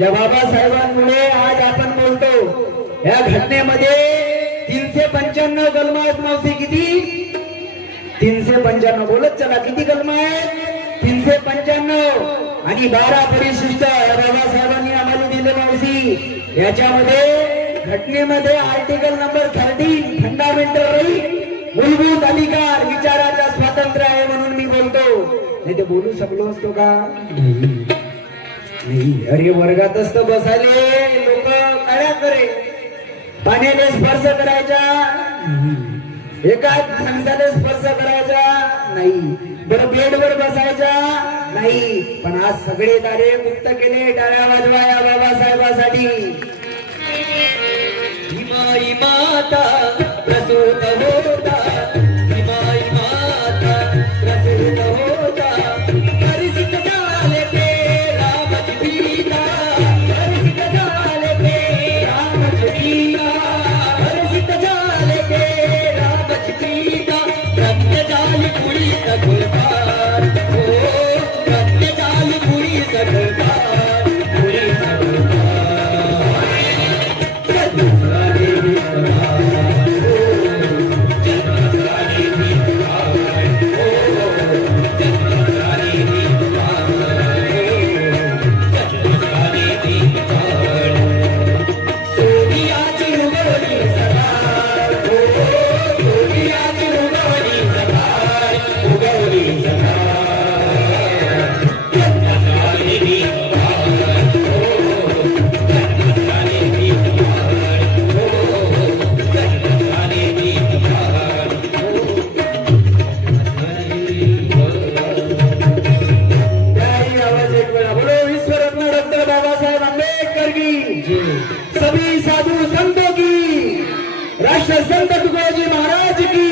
या बाबासाहेबांमुळे आज आपण बोलतो। या घटनेमध्ये 395 कलम आहेत मावशी, किती? 395 बोलत चला, किती कलम आहेत? 395 आणि 12 परिशिष्ट बाबासाहेबांनी आम्हाला दिले मावशी। याच्यामध्ये घटनेमध्ये आर्टिकल नंबर 13 फंडामेंटल राईट, मूलभूत अधिकार, विचाराचा स्वातंत्र्य आहे म्हणून मी बोलतो। नाही ते बोलू शकलो असतो का? नाही। अरे वर्गातच तर बसायले लोक काळ्या करे, पाण्याने स्पर्श करायचा, एका माणसाने स्पर्श करायचा नाही, बरं बेडवर बसायचा नाही, पण आज सगळे दारे मुक्त केले। टाळ्या वाजवा या बाबासाहेबांसाठी। हिमाई माता प्रसूत होता, हिमाई माता प्रसूत होता, हरिसित झाले ते रामच पिता, हरिसित झाले ते रामच पिता, हरिसित झाले ते रामच पिता, रत्न झाली पुरी सगुलकार, हो रत्न झाली पुरी सगुलकार, पुरी सगुलकार। सभी साधु संतों की, राष्ट्र संत तुकाराम महाराज की।